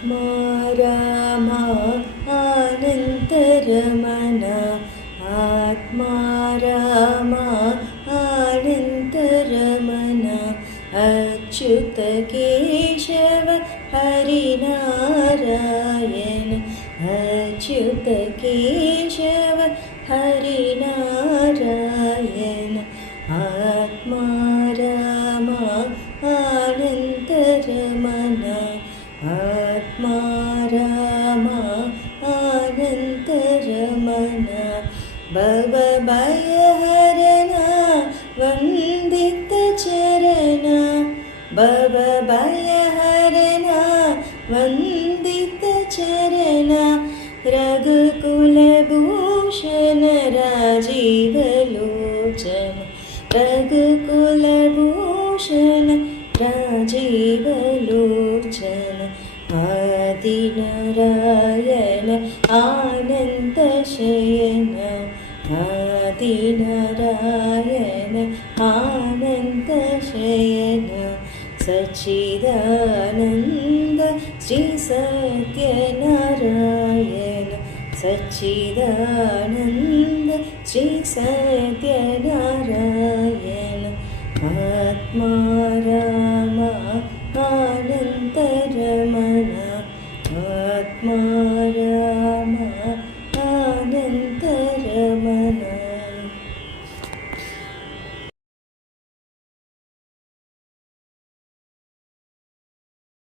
आत्मा रामा आनन्तरमना आत्मा रामा आनन्तरमना अच्युत केशव हरिनारायण अच्युत केशव हरिनारायण आत्मा रामा आनन्तरमना आत्मा रामा आनन्तरमना भवभयहरणा वन्दित चरणा भवभयहरणा वन्दित चरणा रघुकुलभूषण राजीवलोचन रघुकुलभूषण राजीवलोचन आदिनारायण आनन्तशयन आदिनारायण आनन्तशयन सच्चिदानन्द श्री सत्यनारायण सच्चिदानन्द श्री सत्यनारायण आत्मा रामा आनन्तरमना आत्मा रामा